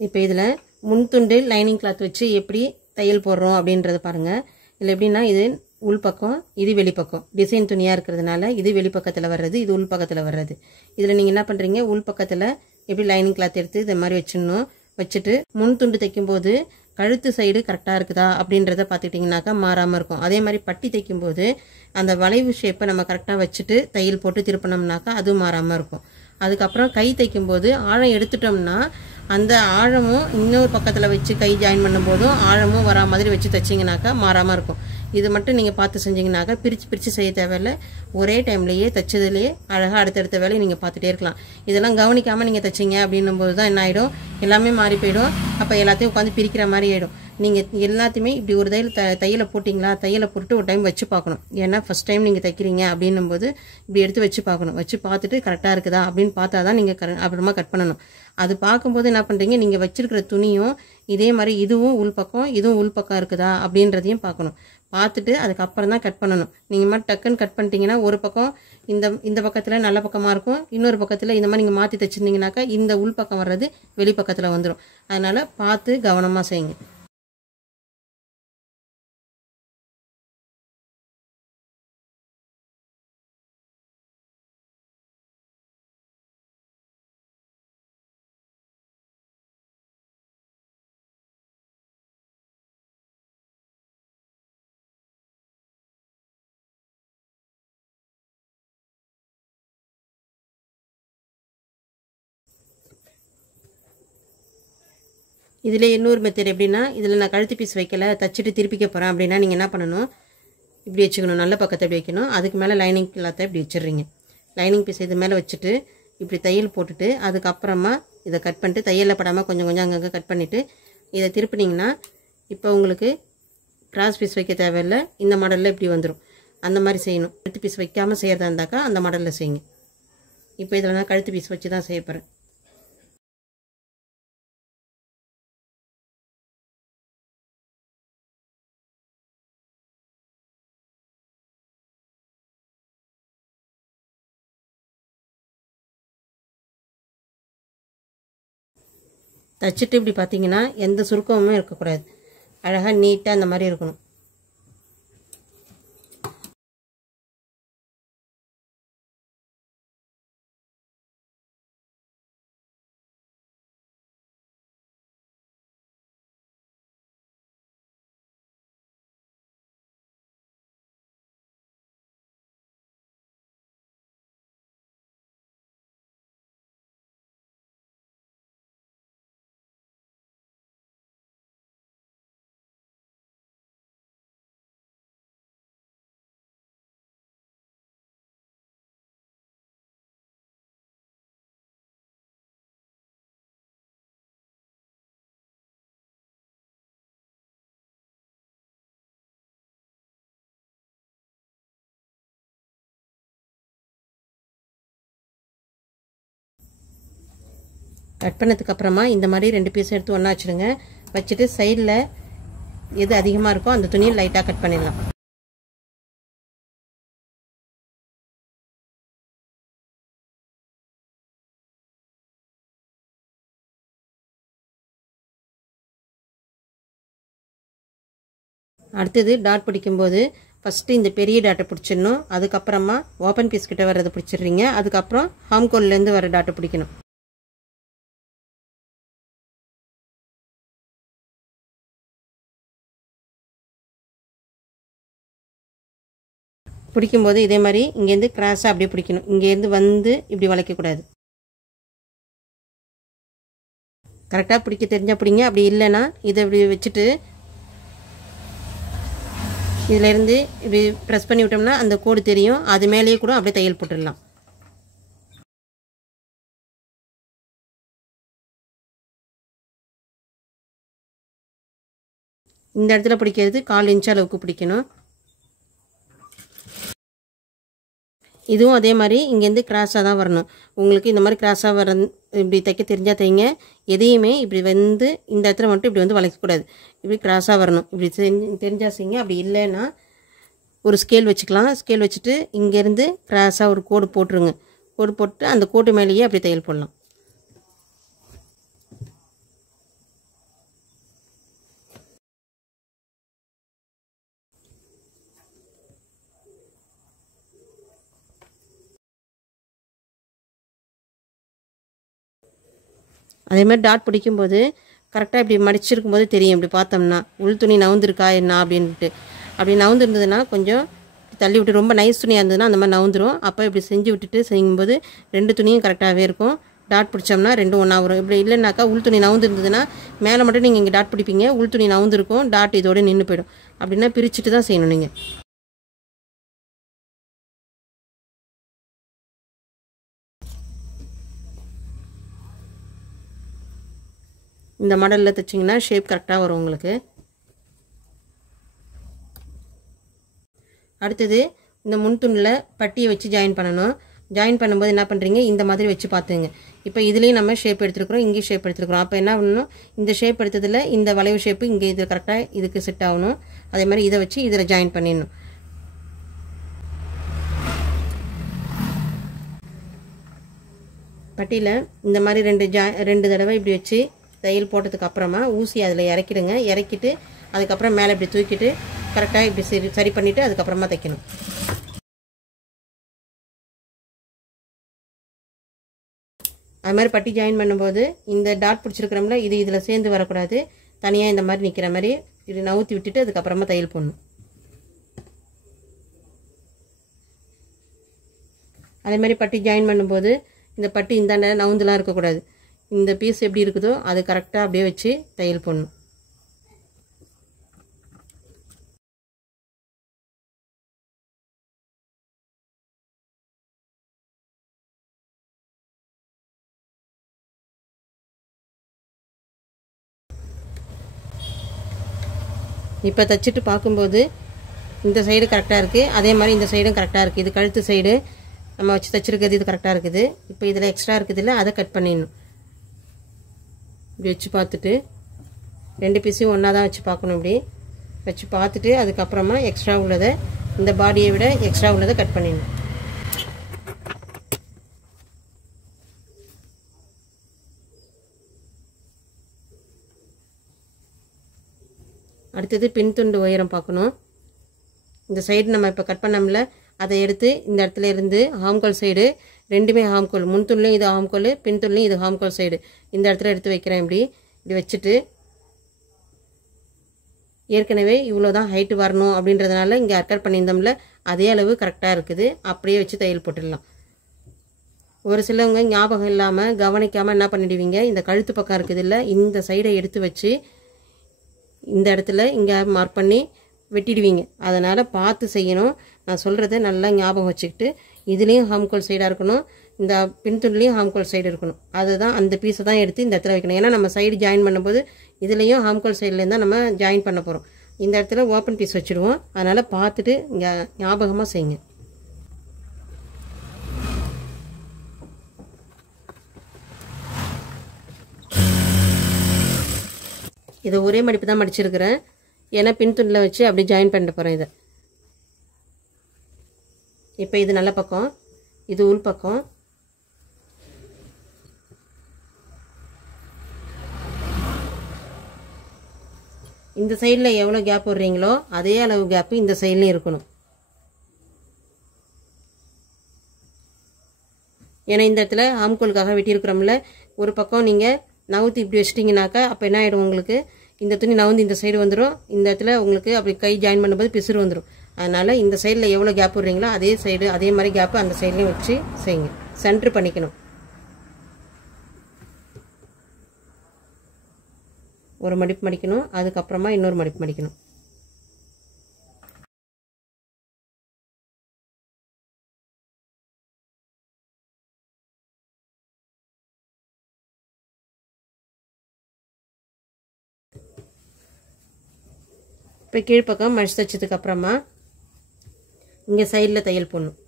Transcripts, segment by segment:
இப்போ இதில் முன்துண்டு lining cloth வச்சு எப்படி தையல் போடுறோம் அப்படின்றத பாருங்கள். இதில் எப்படின்னா இது உள்பக்கம் இது வெளிப்பக்கம் டிசைன் துணியாக இருக்கிறதுனால இது வெளிப்பக்கத்தில் வர்றது, இது உள் பக்கத்தில் வர்றது. இதில் நீங்கள் என்ன பண்ணுறீங்க, உள் பக்கத்தில் எப்படி லைனிங் கிளாத் எடுத்து இதை மாதிரி வச்சிடணும். வச்சுட்டு முன் துண்டு தைக்கும்போது கழுத்து சைடு கரெக்டாக இருக்குதா அப்படின்றத பார்த்துக்கிட்டிங்கனாக்கா மாறாமல் இருக்கும். அதே மாதிரி பட்டி தைக்கும்போது அந்த வளைவு ஷேப்பை நம்ம கரெக்டாக வச்சுட்டு தையல் போட்டு திருப்பினோம்னாக்கா அதுவும் மாறாமல் இருக்கும். அதுக்கப்புறம் கை தைக்கும்போது ஆழம் எடுத்துட்டோம்னா அந்த ஆழமும் இன்னொரு பக்கத்தில் வச்சு கை ஜாயின் பண்ணும்போதும் ஆழமும் வரா மாதிரி வச்சு தைச்சிங்கனாக்கா மாறாமல் இருக்கும். இது மட்டும் நீங்கள் பார்த்து செஞ்சிங்கனாக்கா பிரித்து செய்ய தேவையில்லை. ஒரே டைம்லேயே தைச்சதுலேயே அழகாக அடுத்தடுத்த வேலையை நீங்கள் பார்த்துட்டே இருக்கலாம். இதெல்லாம் கவனிக்காமல் நீங்கள் தைச்சிங்க அப்படின்னும் போது தான் என்ன ஆகிடும், எல்லாமே மாறி போயிடும். அப்போ எல்லாத்தையும் உட்காந்து பிரிக்கிற மாதிரி ஆகிடும். நீங்கள் எல்லாத்தையுமே இப்படி ஒரு தையலை போட்டிங்களா, தையலை போட்டு ஒரு டைம் வச்சு பார்க்கணும். ஏன்னா ஃபஸ்ட் டைம் நீங்கள் தைக்கிறீங்க அப்படின்னும் போது இப்படி எடுத்து வச்சு பார்க்கணும். வச்சு பார்த்துட்டு கரெக்டாக இருக்குதா அப்படின்னு பார்த்தா தான் நீங்கள் அப்புறமா கட் பண்ணணும். அது பார்க்கும்போது என்ன பண்ணுறீங்க, நீங்கள் வச்சிருக்கிற துணியும் இதே மாதிரி இதுவும் உள்பக்கம் இதுவும் உள்பக்கம் இருக்குதா அப்படின்றதையும் பார்க்கணும். பார்த்துட்டு அதுக்கப்புறம் தான் கட் பண்ணணும். நீங்கள் மாதிரி டக்குன்னு கட் பண்ணிட்டீங்கன்னா ஒரு பக்கம் இந்த பக்கத்தில் நல்ல பக்கமாக இருக்கும், இன்னொரு பக்கத்தில் இந்த மாதிரி நீங்கள் மாற்றி தைச்சிருந்தீங்கனாக்கா இந்த உள் பக்கம் வர்றது வெளி பக்கத்தில் வந்துடும். அதனால் பார்த்து கவனமாக செய்யுங்க. இதில் இன்னொரு மெத்தட் எப்படின்னா, இதில் நான் கழுத்து பீஸ் வைக்கல தச்சுட்டு திருப்பிக்க போகிறேன் அப்படின்னா நீங்கள் என்ன பண்ணணும், இப்படி வச்சுக்கணும். நல்ல பக்கத்தை இப்படி வைக்கணும். அதுக்கு மேலே லைனிங் கிளாத்தை இப்படி வச்சிடுறீங்க. லைனிங் பீஸ் இது மேலே வச்சுட்டு இப்படி தையல் போட்டுட்டு அதுக்கப்புறமா இதை கட் பண்ணிட்டு தையலில் படாமல் கொஞ்சம் கொஞ்சம் அங்கங்கே கட் பண்ணிவிட்டு இதை திருப்பினீங்கன்னா இப்போ உங்களுக்கு கிராஸ் பீஸ் வைக்க தேவையில்லை. இந்த மாடலில் இப்படி வந்துடும். அந்த மாதிரி செய்யணும். கழுத்து பீஸ் வைக்காமல் செய்கிறதா இருந்தாக்கா அந்த மாடலில் செய்யுங்க. இப்போ இதில் நான் கழுத்து பீஸ் வச்சு தான் செய்ய போகிறேன். தச்சுட்டு இப்படி பார்த்தீங்கன்னா எந்த சுருக்கமுமே இருக்கக்கூடாது. அழகாக நீட்டாக அந்த மாதிரி இருக்கணும். கட் பண்ணதுக்கு அப்புறமா இந்த மாதிரி 2 பீஸ் எடுத்து ஒன்றா வச்சுடுங்க. வச்சுட்டு சைடில் எது அதிகமாக இருக்கோ அந்த துணியை லைட்டாக கட் பண்ணிடலாம். அடுத்தது டாட் பிடிக்கும்போது ஃபஸ்ட்டு இந்த பெரிய டாட்டை பிடிச்சிடணும். அதுக்கப்புறமா ஓப்பன் பீஸ் கிட்ட வர்றதை பிடிச்சிடுறீங்க. அதுக்கப்புறம் ஹாம்கோல்லேருந்து வர டாட்டை பிடிக்கணும். பிடிக்கும்போது இதே மாதிரி இங்கேருந்து கிராஸாக அப்படியே பிடிக்கணும். இங்கேருந்து வந்து இப்படி வளைக்கக்கூடாது. கரெக்டாக பிடிக்க தெரிஞ்சால் பிடிங்க. அப்படி இல்லைன்னா இதை இப்படி வச்சுட்டு இதிலேருந்து இப்படி ப்ரெஸ் பண்ணி விட்டோம்னா அந்த கோடு தெரியும். அது மேலேயே கூட அப்படியே தையல் போட்டுடலாம். இந்த இடத்துல பிடிக்கிறது 1/4 இன்ச் அளவுக்கு பிடிக்கணும். இதுவும் அதே மாதிரி இங்கேருந்து கிராஸாக தான் வரணும். உங்களுக்கு இந்த மாதிரி கிராஸாக வர இப்படி தைக்க தெரிஞ்சால் தைங்க. எதையுமே இப்படி வந்து இந்த இடத்துல மட்டும் இப்படி வந்து வளைக்கக்கூடாது. இப்படி கிராஸாக வரணும். இப்படி தெரிஞ்சால் செய்யுங்க. அப்படி இல்லைன்னா ஒரு ஸ்கேல் வச்சுக்கலாம். ஸ்கேல் வச்சுட்டு இங்கேருந்து கிராஸாக ஒரு கோடு போட்டுருங்க. கோடு போட்டு அந்த கோட்டு மேலேயே அப்படி தையல் போடலாம். அதே மாதிரி டாட் பிடிக்கும்போது கரெக்டாக இப்படி மடிச்சிருக்கும்போது தெரியும், இப்படி பார்த்தோம்னா உள் துணி நவுந்துருக்கா என்ன அப்படின்ட்டு. அப்படி நவுந்துருந்ததுன்னா கொஞ்சம் தள்ளி விட்டு, ரொம்ப நைஸ் துணியாக இருந்ததுன்னா அந்த மாதிரி நவுந்துரும். அப்போ இப்படி செஞ்சு விட்டுட்டு செய்யும்போது 2 துணியும் கரெக்டாகவே இருக்கும். டாட் பிடிச்சோம்னா 2 ஒன்றா வரும். இப்படி இல்லைனாக்கா உள் துணி நவுந்து இருந்ததுன்னா மேலே மட்டும் நீங்கள் இங்கே டாட் பிடிப்பீங்க, உள் துணி நவுந்துருக்கும், டாட் இதோடு நின்று போயிடும். அப்படின்னா பிரிச்சுட்டு தான் செய்யணும் நீங்கள். இந்த மாடலில் தைச்சிங்கன்னா ஷேப் கரெக்டாக வரும் உங்களுக்கு. அடுத்தது இந்த முன்துணில் பட்டியை வச்சு ஜாயின் பண்ணணும். ஜாயின் பண்ணும்போது என்ன பண்ணுறீங்க, இந்த மாதிரி வச்சு பார்த்துங்க. இப்போ இதுலேயும் நம்ம ஷேப் எடுத்துருக்குறோம், இங்கேயும் ஷேப் எடுத்துருக்குறோம். அப்போ என்ன பண்ணணும், இந்த ஷேப் எடுத்ததில் இந்த வளைவு ஷேப்பு இங்கே இது கரெக்டாக இதுக்கு செட் ஆகணும். அதே மாதிரி இதை வச்சு இதில் ஜாயின் பண்ணிடணும். பட்டியில் இந்த மாதிரி 2 தடவை இப்படி வச்சு தையல் போட்டதுக்கு அப்புறமா ஊசி அதில் இறக்கிடுங்க. இறக்கிட்டு அதுக்கப்புறம் மேலே இப்படி தூக்கிட்டு கரெக்டாக இப்படி சரி பண்ணிவிட்டு அதுக்கப்புறமா தைக்கணும். அது மாதிரி பட்டி ஜாயின் பண்ணும்போது இந்த டாட் பிடிச்சிருக்கிறோம்ல, இது இதில் சேர்ந்து வரக்கூடாது. தனியாக இந்த மாதிரி நிற்கிற மாதிரி இது நவுத்தி விட்டுட்டு அதுக்கப்புறமா தையல் போடணும். அதே மாதிரி பட்டி ஜாயின் பண்ணும்போது இந்த பட்டி இந்தாண்ட நவுந்துலாம் இருக்கக்கூடாது. இந்த பீஸ் எப்படி இருக்குதோ அது கரெக்டாக அப்படியே வச்சு தையல் போடணும். இப்போ தைச்சிட்டு பார்க்கும்போது இந்த சைடு கரெக்டாக இருக்குது, அதே மாதிரி இந்த சைடும் கரெக்டாக இருக்குது. இது கழுத்து சைடு நம்ம வச்சு தைச்சிருக்கிறது இது கரெக்டாக இருக்குது. இப்போ இதில் எக்ஸ்ட்ரா இருக்குதுல்ல, அதை கட் பண்ணிடணும். இப்படி வச்சு பார்த்துட்டு 2 பீஸையும் ஒன்றா தான் வச்சு பார்க்கணும். இப்படி வச்சு பார்த்துட்டு அதுக்கப்புறமா எக்ஸ்ட்ரா உள்ளதை, இந்த பாடியை விட எக்ஸ்ட்ரா உள்ளதை கட் பண்ணிடணும். அடுத்தது பின் துண்டு உயரம் பார்க்கணும். இந்த சைடு நம்ம இப்போ கட் பண்ணோம்ல, அதை எடுத்து இந்த இடத்துல இருந்து ஹாம்கோல் சைடு, ரெண்டுமே ஹாம்கோல், முன் துண்டுலையும் இது ஹாம்கோல், பின் துண்டுலையும் இது ஹாம்கோல் சைடு, இந்த இடத்துல எடுத்து வைக்கிறேன். இப்படி வச்சுட்டு ஏற்கனவே இவ்வளோ தான் ஹைட்டு வரணும் அப்படின்றதுனால இங்கே அர்க்கட் பண்ணியிருந்தோம்ல, அதே அளவு கரெக்டாக இருக்குது. அப்படியே வச்சு தையல் போட்டுடலாம். ஒரு சிலவங்க ஞாபகம் இல்லாமல் கவனிக்காமல் என்ன பண்ணிடுவீங்க, இந்த கழுத்து பக்கம் இருக்குது இல்லை, இந்த சைடை எடுத்து வச்சு இந்த இடத்துல இங்கே மார்க் பண்ணி வெட்டிடுவீங்க. அதனால் பார்த்து செய்யணும். நான் சொல்கிறத நல்லா ஞாபகம் வச்சுக்கிட்டு, இதுலேயும் ஹாம்கோல் சைடாக இருக்கணும், இந்த பின்துண்டுலேயும் ஹாம்கோல் சைடு இருக்கணும். அதுதான் அந்த பீஸை தான் எடுத்து இந்த இடத்துல வைக்கணும். ஏன்னா நம்ம சைடு ஜாயின் பண்ணும்போது இதுலேயும் ஹாம்கோல் சைட்லேருந்து தான் நம்ம ஜாயின் பண்ண போகிறோம். இந்த இடத்துல ஓப்பன் பீஸ் வச்சுடுவோம். அதனால் பார்த்துட்டு ஞாபகமாக செய்யுங்க. இதை ஒரே மடிப்பு தான் மடிச்சிருக்கிறேன். ஏன்னா பின் துண்டில் வச்சு அப்படி ஜாயின் பண்ணிட்டு போகிறேன் இதை. இப்போ இது நல்ல பக்கம், இது உள் பக்கம். இந்த சைடில் எவ்வளோ கேப் விடுறீங்களோ அதே அளவு கேப்பு இந்த சைட்லேயும் இருக்கணும். ஏன்னா இந்த இடத்துல ஆம்கோலுக்காக வெட்டியிருக்கிறோம்ல, ஒரு பக்கம் நீங்கள் நவுத்தி இப்படி வச்சிட்டிங்கனாக்கா அப்போ என்ன ஆகிடும், உங்களுக்கு இந்த துணி நவுந்து இந்த சைடு வந்துடும். இந்த இடத்துல உங்களுக்கு அப்படி கை ஜாயின் பண்ணும்போது பிசுறு வந்துடும். அதனால் இந்த சைடில் எவ்வளோ கேப் விடுறீங்களோ அதே சைடு அதே மாதிரி கேப்பு அந்த சைட்லேயும் வச்சு செய்யுங்க. சென்ட்ரு பண்ணிக்கணும். ஒரு மடிப்பு மடிக்கணும், அதுக்கப்புறமா இன்னொரு மடிப்பு மடிக்கணும். இப்போ கீழ்ப்பக்கம் மடிச்சு தைச்சதுக்கு அப்புறமா இங்கே சைடில் தையல் போடணும்.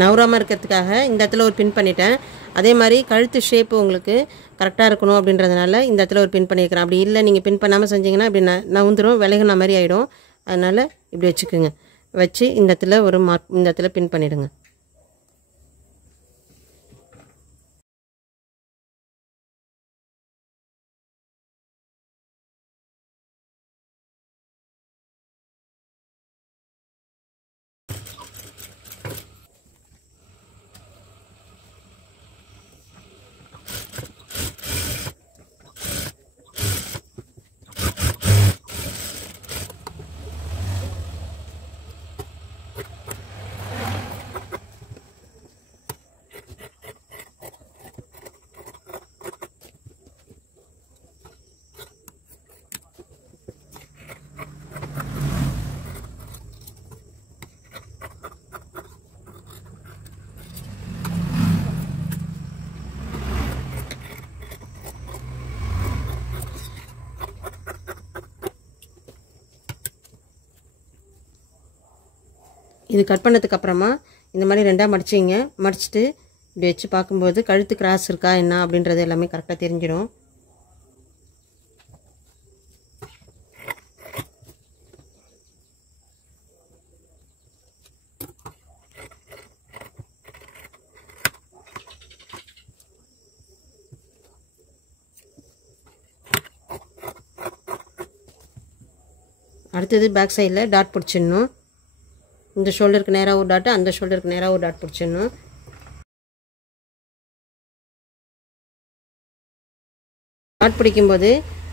நவராமல் இருக்கிறதுக்காக இந்த இடத்துல ஒரு பின் பண்ணிட்டேன். அதே மாதிரி கழுத்து ஷேப்பு உங்களுக்கு கரெக்டாக இருக்கணும் அப்படின்றதுனால இந்த இடத்துல ஒரு பின் பண்ணியிருக்கிறேன். அப்படி இல்லை நீங்கள் பின் பண்ணாமல் செஞ்சிங்கன்னா இப்படி நவுந்துரும், விலகுன மாதிரி ஆகிடும். அதனால் இப்படி வச்சுக்கோங்க. வச்சு இந்த இடத்துல ஒரு இந்த இடத்துல பின் பண்ணிவிடுங்க. இது கட் பண்ணதுக்கப்புறமா இந்த மாதிரி ரெண்டாக மடிச்சிங்க. மடிச்சுட்டு இப்படி வச்சு பார்க்கும்போது கழுத்து கிராஸ் இருக்கா என்ன அப்படின்றது எல்லாமே கரெக்டாக தெரிஞ்சிடும். அடுத்தது பேக் சைடில் டாட் பிடிச்சிடணும். இந்த ஷோல்டருக்கு நேராக ஒரு டாட்டு, அந்த ஷோல்டருக்கு நேராக ஒரு டாட் பிடிச்சிடணும். டாட் பிடிக்கும்போது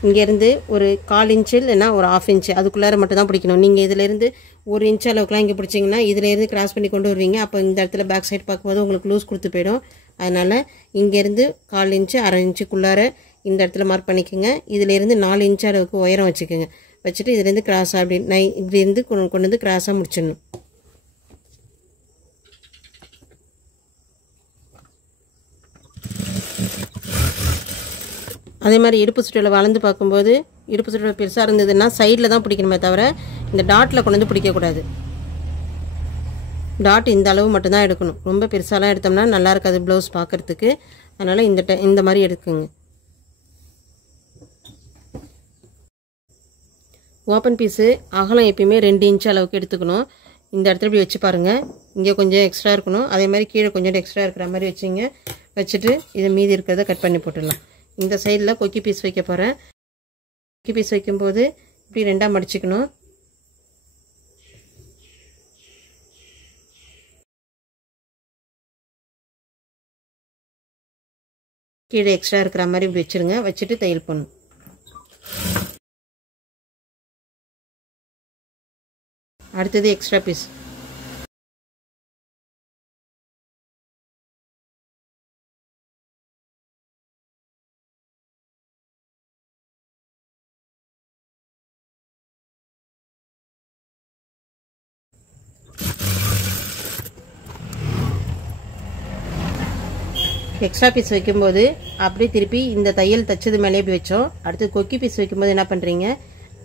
இங்கேருந்து ஒரு 1/4 இன்ச்சு இல்லைன்னா ஒரு 1/2 இன்ச்சு அதுக்குள்ளார மட்டும் தான் பிடிக்கணும். நீங்கள் இதிலேருந்து 1 இன்ச்சு அளவுக்குலாம் இங்கே பிடிச்சிங்கன்னா இதிலேருந்து கிராஸ் பண்ணி கொண்டு வருவீங்க. அப்போ இந்த இடத்துல பேக் சைடு பார்க்கும்போது உங்களுக்கு லூஸ் கொடுத்து போயிடும். அதனால் இங்கேருந்து 1/4 இன்ச்சு 1/2 இன்ச்சுக்குள்ளார இந்த இடத்துல மார்க் பண்ணிக்கோங்க. இதிலேருந்து 4 இன்ச்சு அளவுக்கு உயரம் வச்சுக்கோங்க. வச்சுட்டு இதுலேருந்து கிராஸாக அப்படி இப்படிலேருந்து கொண்டு வந்து கிராஸாக முடிச்சிடணும். அதே மாதிரி இடுப்பு சுற்றியில் வளர்ந்து பார்க்கும்போது இடுப்பு சுற்றில் பெருசாக இருந்ததுன்னா சைடில் தான் பிடிக்கணுமே தவிர இந்த டாட்டில் கொண்டு வந்து பிடிக்கக்கூடாது. டாட் இந்த அளவு மட்டும்தான் எடுக்கணும். ரொம்ப பெருசாலாம் எடுத்தோம்னா நல்லா இருக்காது ப்ளவுஸ் பார்க்குறதுக்கு. அதனால் இந்த மாதிரி எடுக்குங்க. ஓப்பன் பீஸு அகலம் எப்பயுமே 2 இன்ச்சு அளவுக்கு எடுத்துக்கணும். இந்த இடத்துல இப்படி வச்சு பாருங்கள். இங்கே கொஞ்சம் எக்ஸ்ட்ரா இருக்கணும். அதே மாதிரி கீழே கொஞ்சம் எக்ஸ்ட்ரா இருக்கிற மாதிரி வச்சுங்க. வச்சுட்டு இது மீதி இருக்கிறத கட் பண்ணி போட்டுடலாம். இந்த சைடில் கொக்கி பீஸ் வைக்க போகிறேன். கொக்கி பீஸ் வைக்கும்போது இப்படி 2ஆக மடிச்சுக்கணும். கீழே எக்ஸ்ட்ரா இருக்கிற மாதிரி இப்படி வச்சுருங்க. வச்சுட்டு தையல் பண்ணணும். அடுத்தது எக்ஸ்ட்ரா பீஸ். எக்ஸ்ட்ரா பீஸ் வைக்கும்போது அப்படியே திருப்பி இந்த தையல் தைச்சது மேலே இப்படி வச்சோம். அடுத்து கொக்கி பீஸ் வைக்கும்போது என்ன பண்ணுறீங்க,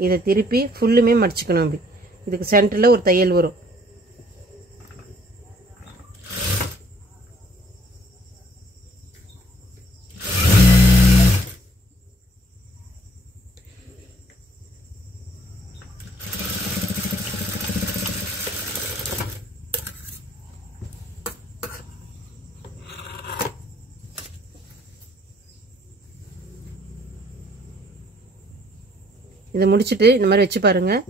இதை திருப்பி ஃபுல்லுமே மடிச்சுக்கணும். அப்படி இதுக்கு சென்டரில் ஒரு தையல் வரும். இதை முடிச்சுட்டு இந்த மாதிரி வச்சு பாருங்கள்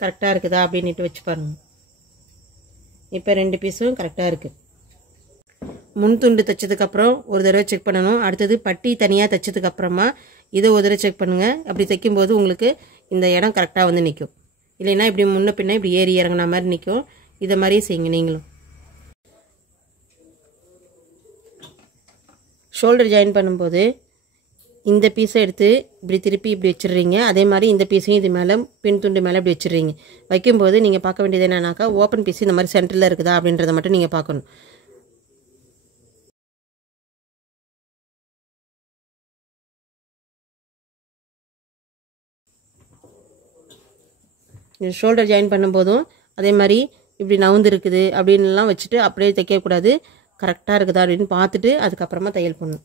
கரெக்டாக இருக்குதா அப்படின்ட்டு வச்சு பாருங்கள். இப்போ 2 பீஸும் கரெக்டாக இருக்குது. முன் துண்டு தைச்சதுக்கப்புறம் ஒரு தடவை செக் பண்ணணும். அடுத்தது பட்டி தனியாக தைச்சதுக்கப்புறமா இதை ஒரு தடவை செக் பண்ணுங்கள். அப்படி தைக்கும்போது உங்களுக்கு இந்த இடம் கரெக்டாக வந்து நிற்கும். இல்லைன்னா இப்படி முன்ன பின்ன இப்படி ஏறி இறங்கின மாதிரி நிற்கும். இதை மாதிரியே செய்யுங்க நீங்களும். ஷோல்டர் ஜாயின் பண்ணும்போது இந்த பீஸை எடுத்து இப்படி திருப்பி இப்படி வச்சிடுறீங்க. அதே மாதிரி இந்த பீஸையும் இது மேலே பின் துண்டு மேலே இப்படி வச்சிடுறீங்க. வைக்கும்போது நீங்கள் பார்க்க வேண்டியது என்னன்னாக்கா ஓப்பன் பீஸ் இந்த மாதிரி சென்டரில் இருக்குதா அப்படின்றத மட்டும் நீங்கள் பார்க்கணும். ஷோல்டர் ஜாயின் பண்ணும்போதும் அதே மாதிரி இப்படி நவுந்து இருக்குது அப்படின்லாம் வச்சுட்டு அப்படியே தைக்கக்கூடாது. கரெக்டாக இருக்குதா அப்படின்னு பார்த்துட்டு அதுக்கப்புறமா தையல் பண்ணணும்.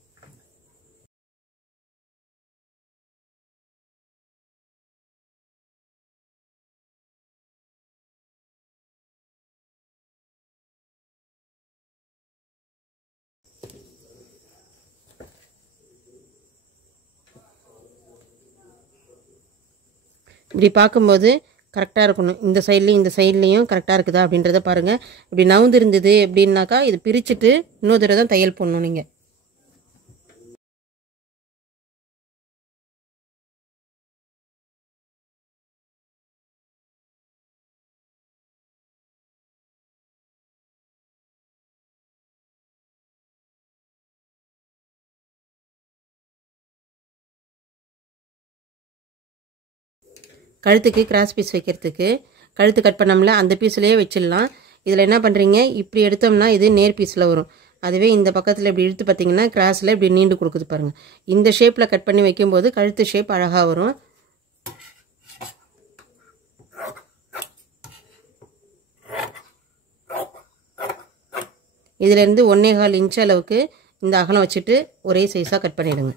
இப்படி பார்க்கும்போது கரெக்டாக இருக்கணும். இந்த சைட்லேயும் கரெக்டாக இருக்குதா அப்படின்றத பாருங்கள். இப்படி நவுந்து இருந்தது அப்படின்னாக்கா இது பிரிச்சுட்டு இன்னொரு தடவை தான் தையல் பண்ணணும். நீங்கள் கழுத்துக்கு கிராஸ் பீஸ் வைக்கிறதுக்கு கழுத்து கட் பண்ணோம்ல அந்த பீஸ்லேயே வச்சிடலாம். இதில் என்ன பண்ணுறீங்க, இப்படி எடுத்தோம்னா இது நேர் பீஸில் வரும். அதுவே இந்த பக்கத்தில் இப்படி இழுத்து பார்த்தீங்கன்னா கிராஸில் இப்படி நீண்டு கொடுக்குது பாருங்கள். இந்த ஷேப்பில் கட் பண்ணி வைக்கும்போது கழுத்து ஷேப் அழகாக வரும். இதிலேருந்து 1.25 இன்ச் அளவுக்கு இந்த அகலம் வச்சுட்டு ஒரே சைஸாக கட் பண்ணிவிடுங்க.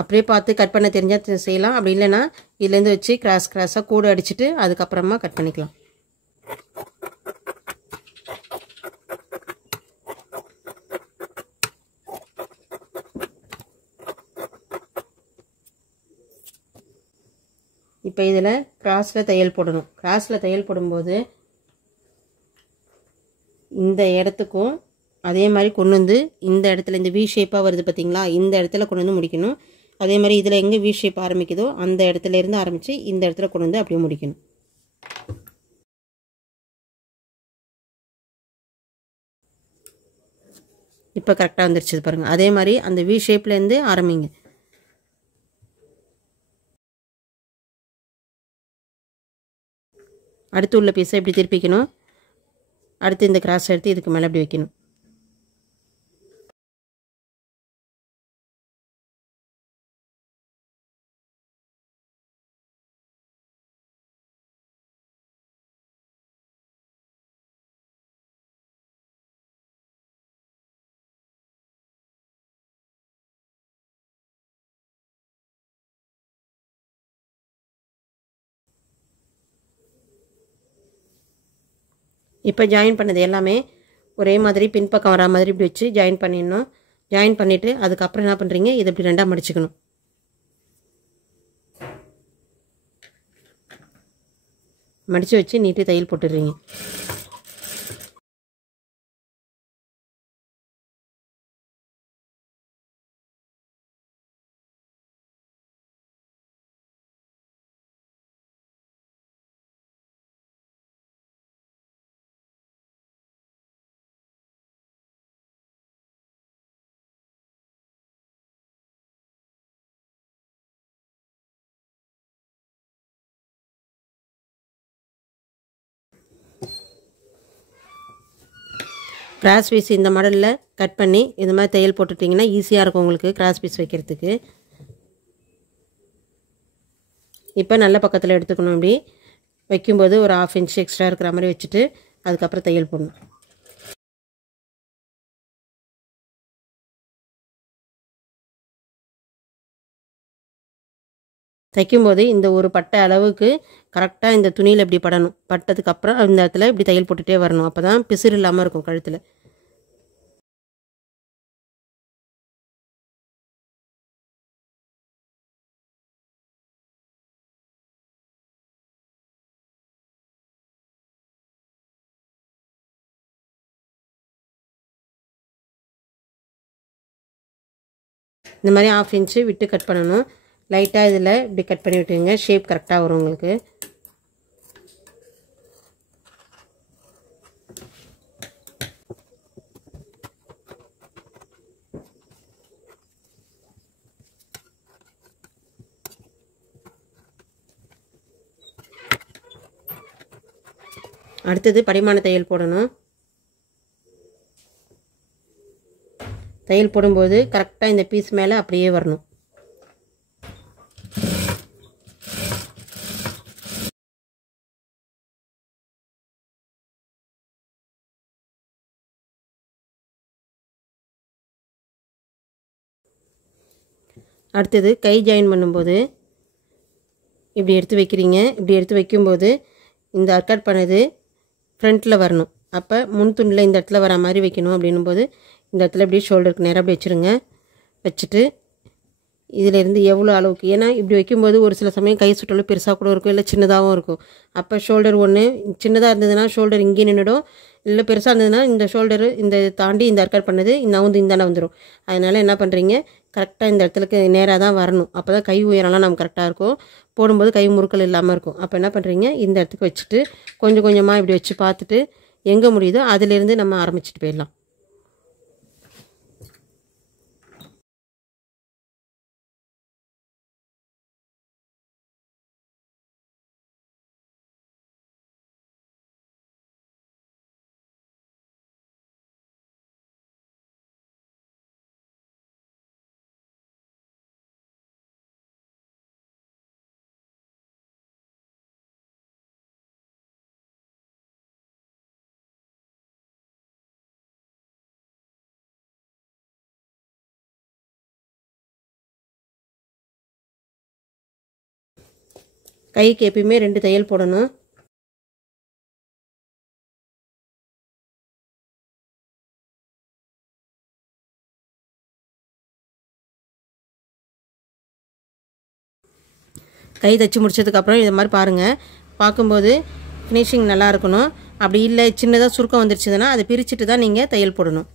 அப்படியே பார்த்து கட் பண்ண தெரிஞ்சால் செய்யலாம். அப்படி இல்லைன்னா இதுலேருந்து வச்சு கிராஸாக கூட அடிச்சுட்டு அதுக்கப்புறமா கட் பண்ணிக்கலாம். இப்போ இதில் கிராஸில் தையல் போடணும். கிராஸில் தையல் போடும்போது இந்த இடத்துக்கும் அதே மாதிரி கொண்டு வந்து இந்த இடத்துல இந்த வி ஷேப்பாக வருது பார்த்திங்களா, இந்த இடத்துல கொண்டு வந்து முடிக்கணும். அதே மாதிரி இதில் எங்கே வி ஷேப் ஆரம்பிக்குதோ அந்த இடத்துல இருந்து ஆரம்பித்து இந்த இடத்துல கொண்டு வந்து அப்படியே முடிக்கணும். இப்போ கரெக்டாக வந்துருச்சு பாருங்கள். அதே மாதிரி அந்த வி ஷேப்லேருந்து ஆரம்பிங்க. அடுத்து உள்ள பீஸை இப்படி திருப்பிக்கணும். அடுத்து இந்த கிராஸ் எடுத்து இதுக்கு மேலே இப்படி வைக்கணும். இப்போ ஜாயின் பண்ணது எல்லாமே ஒரே மாதிரி பின்பக்கம் வரா மாதிரி இப்படி வச்சு ஜாயின் பண்ணிடணும். ஜாயின் பண்ணிவிட்டு அதுக்கப்புறம் என்ன பண்ணுறீங்க, இதை இப்படி ரெண்டாக மடிச்சுக்கணும். மடித்து வச்சு நீட்டு தையல் போட்டுடுறீங்க. கிராஸ் பீஸ் இந்த மாடலில் கட் பண்ணி இது மாதிரி தையல் போட்டுட்டிங்கன்னா ஈஸியாக இருக்கும் உங்களுக்கு கிராஸ் பீஸ் வைக்கிறதுக்கு. இப்போ நல்ல பக்கத்தில் எடுத்துக்கணும். இப்படி வைக்கும்போது ஒரு 1/2 இன்ச் எக்ஸ்ட்ரா இருக்கிற மாதிரி வச்சுட்டு அதுக்கப்புறம் தையல் போடணும். தைக்கும்போது இந்த ஒரு பட்டை அளவுக்கு கரெக்டாக இந்த துணியில் இப்படி படணும். பட்டதுக்கப்புறம் இந்த இடத்துல இப்படி தையல் போட்டுகிட்டே வரணும். அப்போ தான் பிசுறு இல்லாமல் இருக்கும் கழுத்தில். இந்த மாதிரி 1/2 இன்ச்சு விட்டு கட் பண்ணணும். லைட்டாக இதில் இப்படி கட் பண்ணி விட்டுங்க. ஷேப் கரெக்டாக வரும் உங்களுக்கு. அடுத்தது படிமான தையல் போடணும். தையல் போடும்போது கரெக்டாக இந்த பீஸ் மேலே அப்படியே வரணும். அடுத்தது கை ஜாயின் பண்ணும்போது இப்படி எடுத்து வைக்கிறீங்க. இப்படி எடுத்து வைக்கும்போது இந்த அர்கட் பண்ணது ஃப்ரண்ட்டில் வரணும். அப்போ முன் துண்டில் இந்த இடத்துல வர மாதிரி வைக்கணும். அப்படின்னும் போது இந்த இடத்துல இப்படி ஷோல்டருக்கு நேராக அப்படி வச்சுருங்க. வச்சுட்டு இதிலேருந்து எவ்வளோ அளவுக்கு, ஏன்னா இப்படி வைக்கும்போது ஒரு சில சமயம் கை சுற்றலும் பெருசாக கூட இருக்கும், இல்லை சின்னதாகவும் இருக்கும். அப்போ ஷோல்டர் ஒன்று சின்னதாக இருந்ததுன்னா ஷோல்டர் இங்கே நின்றுடும், இல்லை பெருசாக இருந்ததுன்னா இந்த ஷோல்டரு இந்த தாண்டி இந்த அர்கட் பண்ணது நவுந்து இந்தாண்ட வந்துடும். அதனால் என்ன பண்ணுறீங்க, கரெக்டாக இந்த இடத்துக்கு நேராக தான் வரணும். அப்போ தான் கை உயரம்லாம் நம்ம கரெக்டாக இருக்கும். போடும்போது கை முறுக்கல் இல்லாமல் இருக்கும். அப்போ என்ன பண்ணுறீங்க, இந்த இடத்துக்கு வச்சுட்டு கொஞ்சம் கொஞ்சமாக இப்படி வச்சு பார்த்துட்டு எங்கே முடியுதோ அதிலேருந்து நம்ம ஆரம்பிச்சுட்டு போயிடலாம். கைக்கு எப்பயுமே 2 தையல் போடணும். கை தைச்சி முடிச்சதுக்கப்புறம் இதை மாதிரி பாருங்கள். பார்க்கும்போது ஃபினிஷிங் நல்லா இருக்கணும். அப்படி இல்லை சின்னதாக சுருக்கம் வந்துருச்சுன்னா அதை பிரிச்சுட்டு தான் நீங்கள் தையல் போடணும்.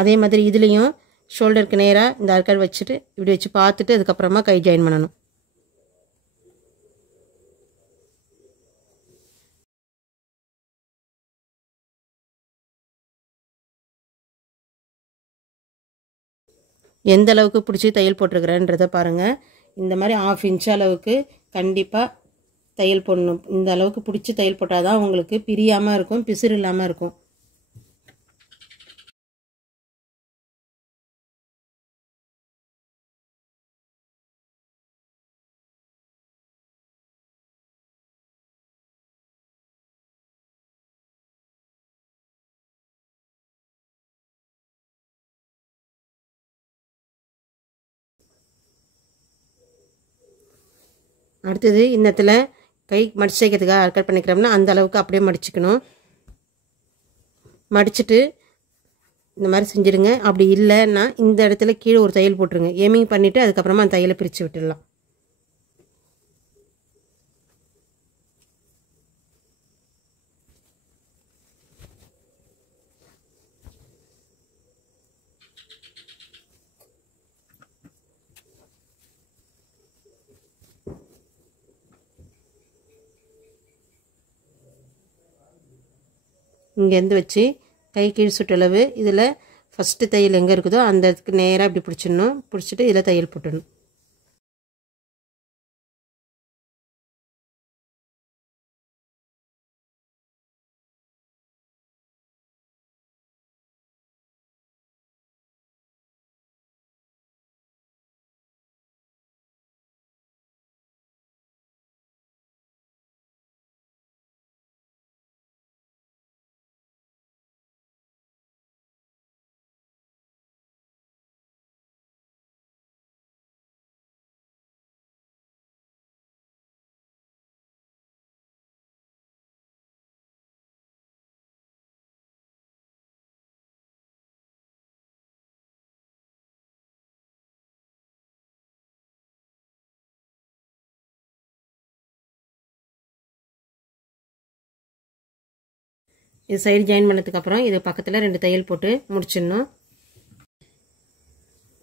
அதே மாதிரி இதுலேயும் ஷோல்டருக்கு நேராக இந்த ஆர்காட் வச்சுட்டு இப்படி வச்சு பார்த்துட்டு அதுக்கப்புறமா கை ஜாயின் பண்ணணும். எந்த அளவுக்கு பிடிச்சி தையல் போட்டிருக்கிறேன்றதை பாருங்கள். இந்த மாதிரி 1/2 இன்ச் அளவுக்கு கண்டிப்பாக தையல் போடணும். இந்த அளவுக்கு பிடிச்சி தையல் போட்டால் தான் உங்களுக்கு பிரியாமல் இருக்கும், பிசுறு இல்லாமல் இருக்கும். அடுத்தது இந்த இடத்துல கை மடிச்சு தைக்கிறதுக்காக ஆர்காட் பண்ணிக்கிறோம்னா அந்த அளவுக்கு அப்படியே மடிச்சுக்கணும். மடிச்சுட்டு இந்த மாதிரி செஞ்சுடுங்க. அப்படி இல்லைன்னா இந்த இடத்துல கீழே ஒரு தையல் போட்டுருங்க. ஏமிங் பண்ணிவிட்டு அதுக்கப்புறமா அந்த தையலை பிரித்து விட்டுடலாம். இங்கேருந்து வச்சு கை கீழ் சுற்றளவு இதில் ஃபஸ்ட்டு தையல் எங்கே இருக்குதோ அந்த இடத்துக்கு நேராக இப்படி பிடிச்சிடணும். பிடிச்சிட்டு இதில் தையல் போட்டுடணும். இது சைடு ஜாயின் பண்ணதுக்கப்புறம் இது பக்கத்தில் 2 தையல் போட்டு முடிச்சிடணும்.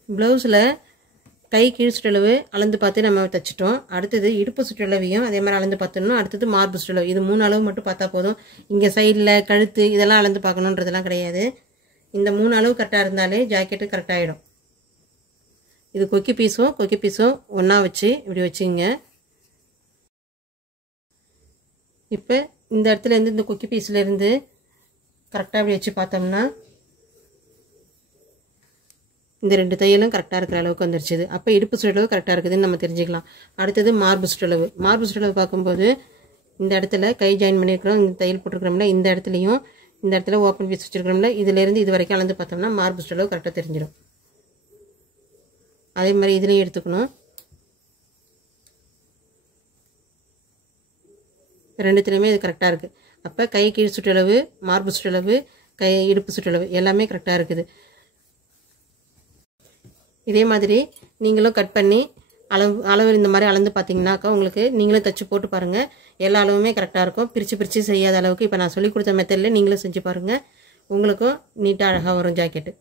ப்ளவுஸில் கை கீழ் சுற்றளவு அளந்து பார்த்து நம்ம தைச்சிட்டோம். அடுத்தது இடுப்பு சுற்றளவையும் அதே மாதிரி அளந்து பார்த்துடணும். அடுத்தது மார்பு சுற்றளவு. இது 3 அளவு மட்டும் பார்த்தா போதும். இங்கே சைடில் கழுத்து இதெல்லாம் அளந்து பார்க்கணுன்றதெல்லாம் கிடையாது. இந்த 3 அளவு கரெக்டாக இருந்தாலே ஜாக்கெட்டு கரெக்டாகிடும். இது கொக்கி பீஸும் ஒன்றா வச்சு இப்படி வச்சுங்க. இப்போ இந்த இடத்துலேருந்து இந்த கொக்கி பீஸ்லேருந்து கரெக்டாக இப்படி வச்சு பார்த்தோம்னா இந்த 2 தையலும் கரெக்டாக இருக்கிற அளவுக்கு வந்துருச்சு. அப்போ இடுப்பு சுற்றளவு கரெக்டாக இருக்குதுன்னு நம்ம தெரிஞ்சுக்கலாம். அடுத்தது மார்பு சுற்றளவு. மார்பு சுற்றளவு பார்க்கும்போது இந்த இடத்துல கை ஜாயின் பண்ணியிருக்கிறோம். இந்த தையல் போட்டிருக்கிறோம்ல இந்த இடத்துலையும் இந்த இடத்துல ஓப்பன் பீஸ் வச்சுருக்கிறோம்ல இதுலேருந்து இது வரைக்கும் அளந்து பார்த்தோம்னா மார்பு சுற்றளவு கரெக்டாக தெரிஞ்சிடும். அதே மாதிரி இதுலேயும் எடுத்துக்கணும். 2த்துலேயுமே இது கரெக்டாக இருக்குது. அப்போ கை கீழ் சுற்றளவு, மார்பு சுற்றளவு, கை இடுப்பு சுற்றளவு எல்லாமே கரெக்டாக இருக்குது. இதே மாதிரி நீங்களும் கட் பண்ணி அளவு இந்த மாதிரி அளந்து பார்த்தீங்கன்னாக்கா உங்களுக்கு நீங்களும் தைச்சி போட்டு பாருங்கள். எல்லா அளவுமே கரெக்டாக இருக்கும். பிரித்து செய்யாத அளவுக்கு இப்போ நான் சொல்லிக் கொடுத்த மெத்தடில் நீங்களும் செஞ்சு பாருங்கள். உங்களுக்கும் நீட்டாக அழகாக வரும் ஜாக்கெட்டு.